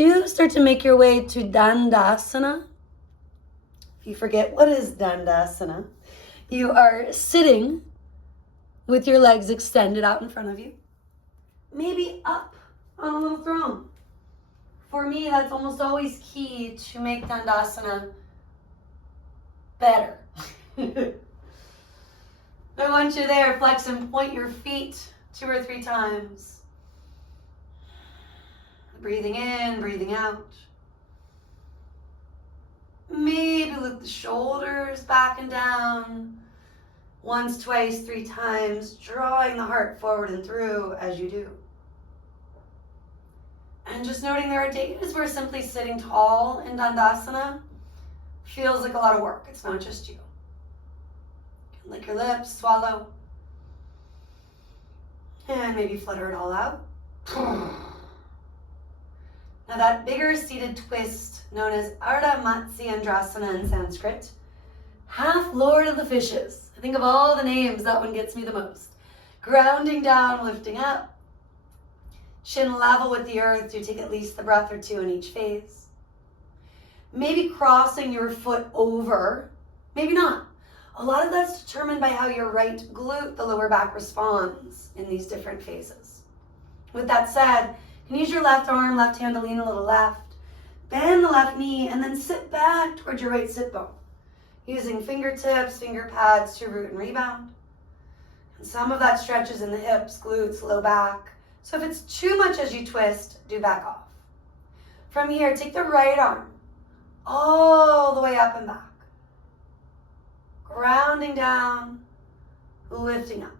you start to make your way to Dandasana. If you forget what is Dandasana, you are sitting with your legs extended out in front of you, maybe up on a little throne. For me, that's almost always key to make Dandasana better. I want you there, flex and point your feet 2 or 3 times. Breathing in, breathing out. Maybe loop the shoulders back and down. Once, twice, 3 times, drawing the heart forward and through as you do. And just noting there are days where simply sitting tall in Dandasana feels like a lot of work. It's not just you. You can lick your lips, swallow, and maybe flutter it all out. Now that bigger seated twist, known as Ardha Matsyendrasana in Sanskrit, half Lord of the Fishes. I think of all the names, that one gets me the most. Grounding down, lifting up. Chin level with the earth. Do take at least a breath or 2 in each phase. Maybe crossing your foot over, maybe not. A lot of that's determined by how your right glute, the lower back, responds in these different phases. With that said, you can use your left arm, left hand to lean a little left. Bend the left knee and then sit back towards your right sit bone, using fingertips, finger pads to root and rebound. And some of that stretches in the hips, glutes, low back. So if it's too much as you twist, do back off. From here, take the right arm all the way up and back. Grounding down, lifting up.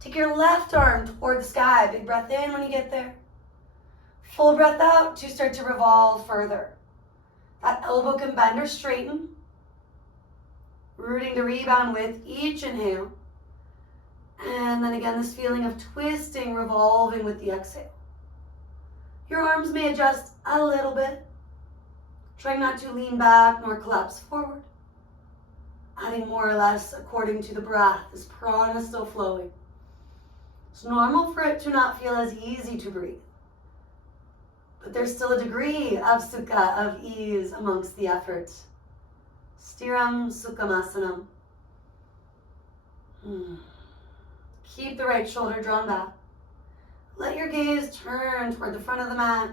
Take your left arm toward the sky. Big breath in when you get there. Full breath out to start to revolve further. That elbow can bend or straighten. Rooting to rebound with each inhale. And then again, this feeling of twisting, revolving with the exhale. Your arms may adjust a little bit. Trying not to lean back nor collapse forward. Adding more or less according to the breath as prana is still flowing. It's normal for it to not feel as easy to breathe. But there's still a degree of sukha, of ease amongst the effort. Stiram Sukhamasana. Keep the right shoulder drawn back. Let your gaze turn toward the front of the mat.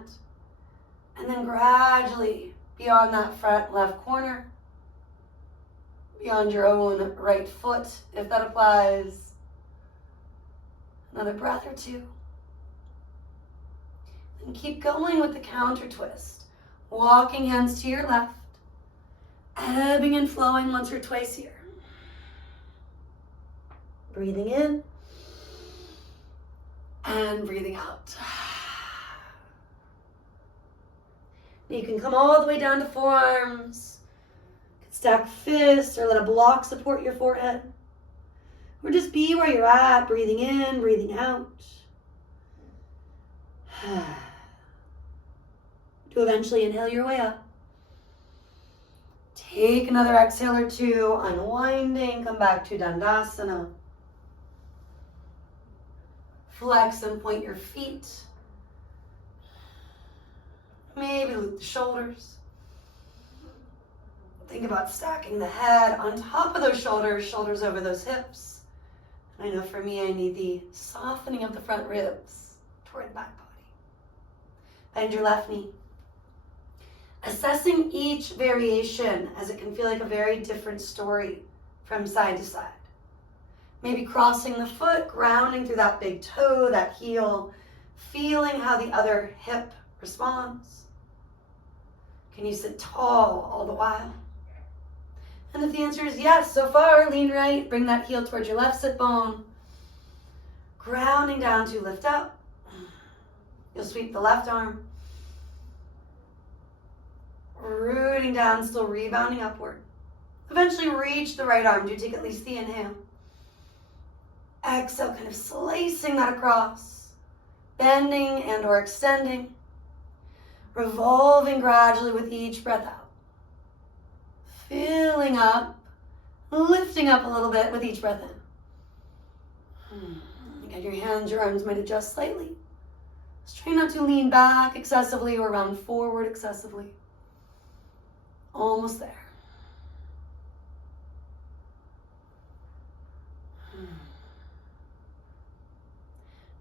And then gradually beyond that front left corner, beyond your own right foot, if that applies. Another breath or 2. And keep going with the counter twist. Walking hands to your left. Ebbing and flowing once or twice here. Breathing in. And breathing out. Now you can come all the way down to forearms. Stack fists or let a block support your forehead. Or just be where you're at, breathing in, breathing out. To eventually inhale your way up. Take another exhale or 2, unwinding, come back to Dandasana. Flex and point your feet. Maybe loop the shoulders. Think about stacking the head on top of those shoulders, shoulders over those hips. I know for me, I need the softening of the front ribs toward the back body. Bend your left knee. Assessing each variation as it can feel like a very different story from side to side. Maybe crossing the foot, grounding through that big toe, that heel, feeling how the other hip responds. Can you sit tall all the while? And if the answer is yes, so far, lean right, bring that heel towards your left sit bone. Grounding down to lift up. You'll sweep the left arm. Rooting down, still rebounding upward. Eventually reach the right arm. Do take at least the inhale. Exhale, kind of slicing that across. Bending and or extending. Revolving gradually with each breath out. Filling up, lifting up a little bit with each breath in. Again, your hands, your arms might adjust slightly. Just try not to lean back excessively or round forward excessively. Almost there.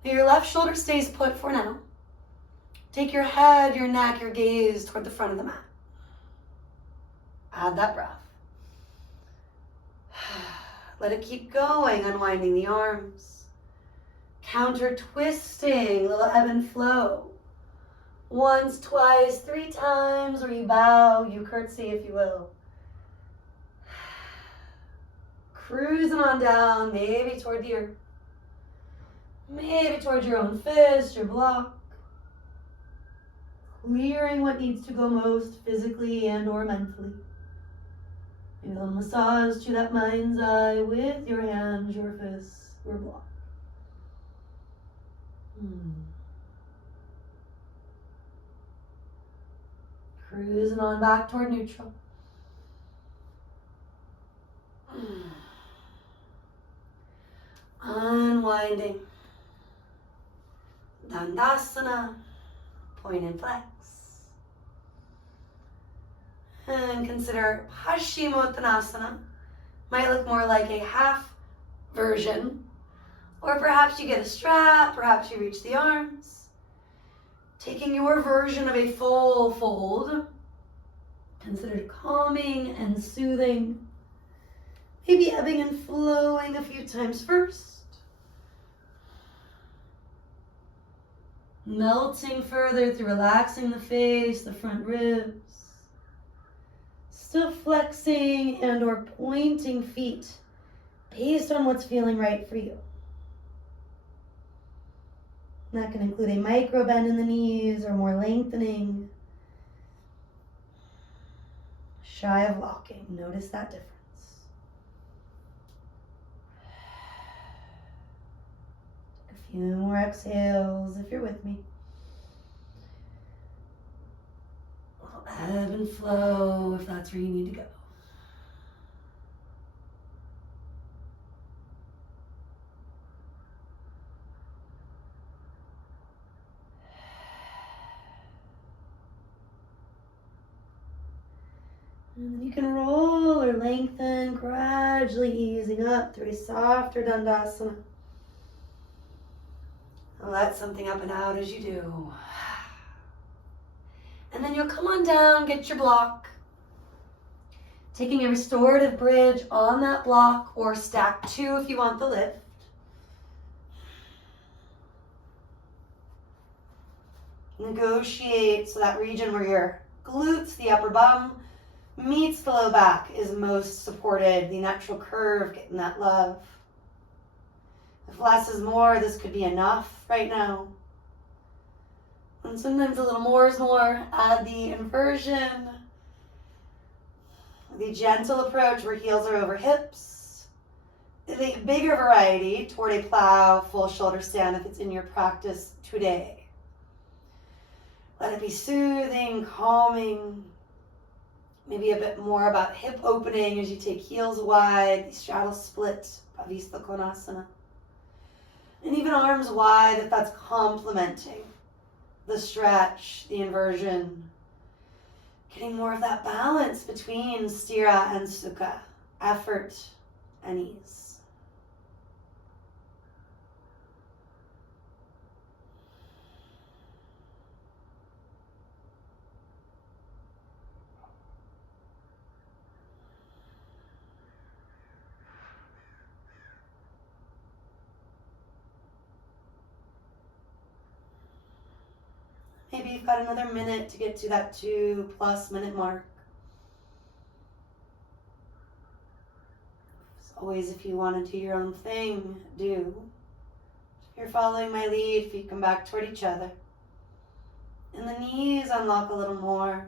Now your left shoulder stays put for now. Take your head, your neck, your gaze toward the front of the mat. Add that breath. Let it keep going, unwinding the arms. Counter twisting, little ebb and flow. Once, twice, 3 times, or you bow, you curtsy if you will. Cruising on down, maybe toward the earth. Maybe towards your own fist, your block. Clearing what needs to go most physically and or mentally. Maybe a little massage to that mind's eye with your hands, your fists, your block. Cruising on back toward neutral. Unwinding. Dandasana. Point and flex. And consider Paschimottanasana. Might look more like a half version. Or perhaps you get a strap, perhaps you reach the arms. Taking your version of a full fold. Considered calming and soothing. Maybe ebbing and flowing a few times first. Melting further through relaxing the face, the front ribs. Still flexing and or pointing feet based on what's feeling right for you. And that can include a micro bend in the knees or more lengthening. Shy of locking. Notice that difference. Take a few more exhales if you're with me. Ebb and flow if that's where you need to go. And then you can roll or lengthen, gradually easing up through a softer Dandasana. And let something up and out as you do. And then you'll come on down, get your block. Taking a restorative bridge on that block or stack 2 if you want the lift. Negotiate so that region where your glutes, the upper bum, meets the low back is most supported. The natural curve, getting that love. If less is more, this could be enough right now. And sometimes a little more is more. Add the inversion. The gentle approach where heels are over hips. The bigger variety toward a plow, full shoulder stand if it's in your practice today. Let it be soothing, calming. Maybe a bit more about hip opening as you take heels wide, the straddle split, Pavista Konasana. And even arms wide if that's complementing the stretch, the inversion. Getting more of that balance between stira and sukha, effort and ease. Maybe you've got another minute to get to that 2+ minute mark. As always, if you want to do your own thing, do. If you're following my lead, feet come back toward each other. And the knees unlock a little more.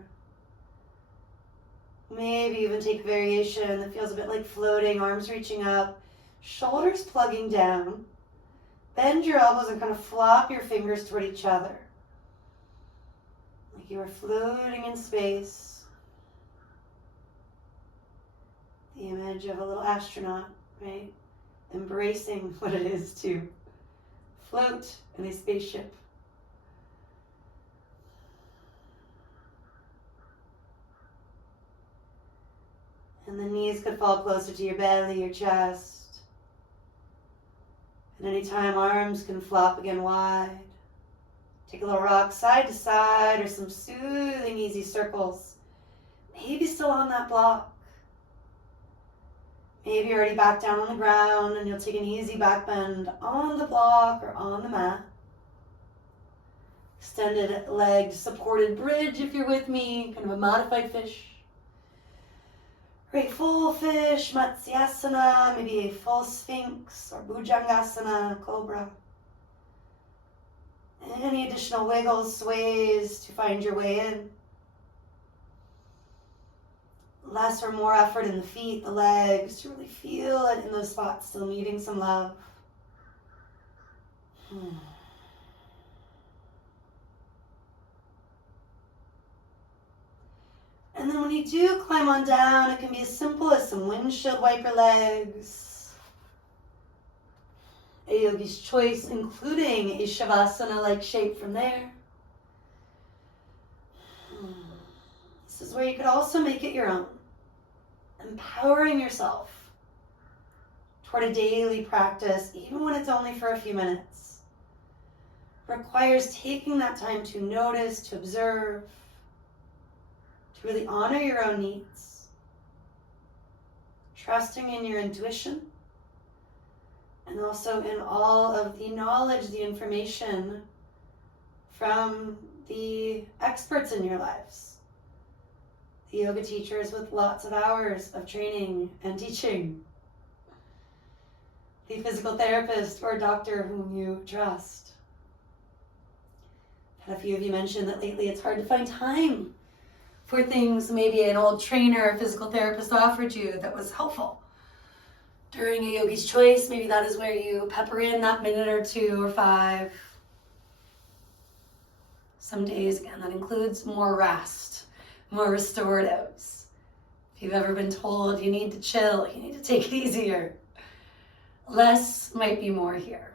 Maybe even take a variation that feels a bit like floating, arms reaching up, shoulders plugging down. Bend your elbows and kind of flop your fingers toward each other. Like you are floating in space. The image of a little astronaut, right? Embracing what it is to float in a spaceship. And the knees could fall closer to your belly, your chest. And anytime, arms can flop again wide. Take a little rock side to side or some soothing, easy circles. Maybe still on that block. Maybe you're already back down on the ground and you'll take an easy back bend on the block or on the mat. Extended leg supported bridge if you're with me, kind of a modified fish. Great full fish, Matsyasana, maybe a full sphinx or Bhujangasana, cobra. Any additional wiggles, sways to find your way in. Less or more effort in the feet, the legs, to really feel it in those spots, still needing some love. And then when you do climb on down, it can be as simple as some windshield wiper legs. A yogi's choice, including a shavasana-like shape from there. This is where you could also make it your own. Empowering yourself toward a daily practice, even when it's only for a few minutes, requires taking that time to notice, to observe, to really honor your own needs, trusting in your intuition, and also in all of the knowledge, the information from the experts in your lives. The yoga teachers with lots of hours of training and teaching. The physical therapist or doctor whom you trust. Had a few of you mention that lately it's hard to find time for things maybe an old trainer or physical therapist offered you that was helpful. During a yogi's choice, maybe that is where you pepper in that minute or 2 or 5. Some days, again, that includes more rest, more restoratives. If you've ever been told you need to chill, you need to take it easier, less might be more here.